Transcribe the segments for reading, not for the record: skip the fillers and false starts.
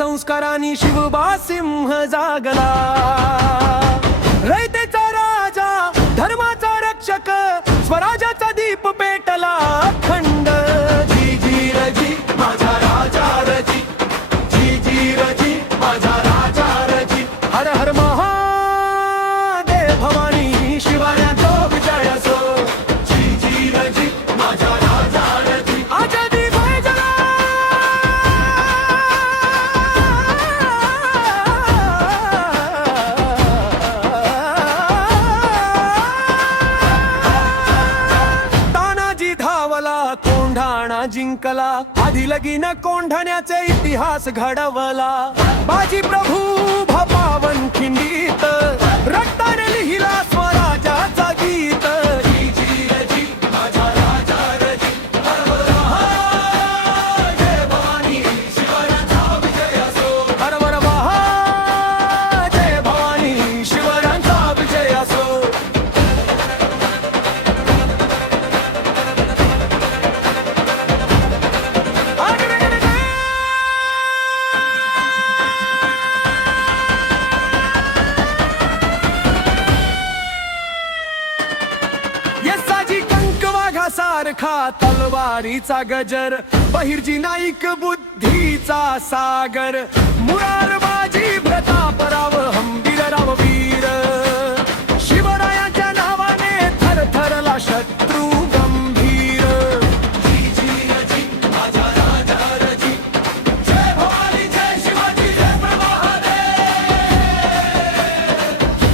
संस्कारांनी शिवबा सिंह जागला. रयतेचा राजा धर्माचा रक्षक स्वराज्याचा दीप पेटला अखंड. जी जी रजी माझा राजा रजी, जी जी रजी माझा राजा रजी. हर हर महादेव भवानी शिवाऱ्याचा विजय असो. जी जी रजी माझा राजा रजी. आजादी भय जला कोंढाणा जिंकला. आधी लगीन कोंढाण्याचे इतिहास घडवला. बाजी प्रभू भपावन खिंडीत रक्ताने लिहिला स्वराज्याचा गीत. हर हर महादेव भवानी शिवरायांचा विजय असो. यसाजी कंक वाघासारखा तलवारीचा गजर. बहिर्जी नाईक बुद्धीचा सागर. मुरारबाजी प्रतापराव हंबीरराव वीर. शिवरायांच्या नावाने थरथरला शत्रू गंभीर. जी जी रजी माझा राजा रजी. जय भवानी जय शिवाजी जय महादेव.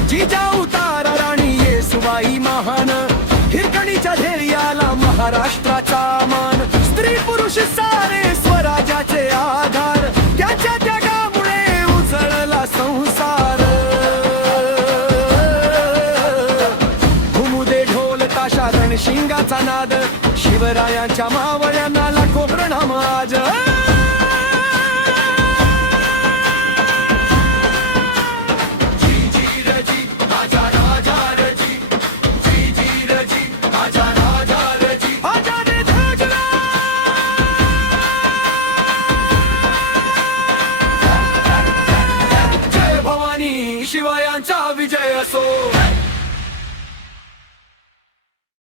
जिजाऊ तारा राणी येसुबाई महान. हिरकणीच्या ध्येयाला महाराष्ट्राचा मान. स्त्री पुरुष सारे स्वराज्याचे आधार. त्याच्या त्यागामुळे उजळला संसार. घुमुदे ढोल ताशा रणशिंगाचा नाद. शिवरायांच्या मावळ्यांना लाखो प्रणाम आज. शिवरायांचा विजय असो.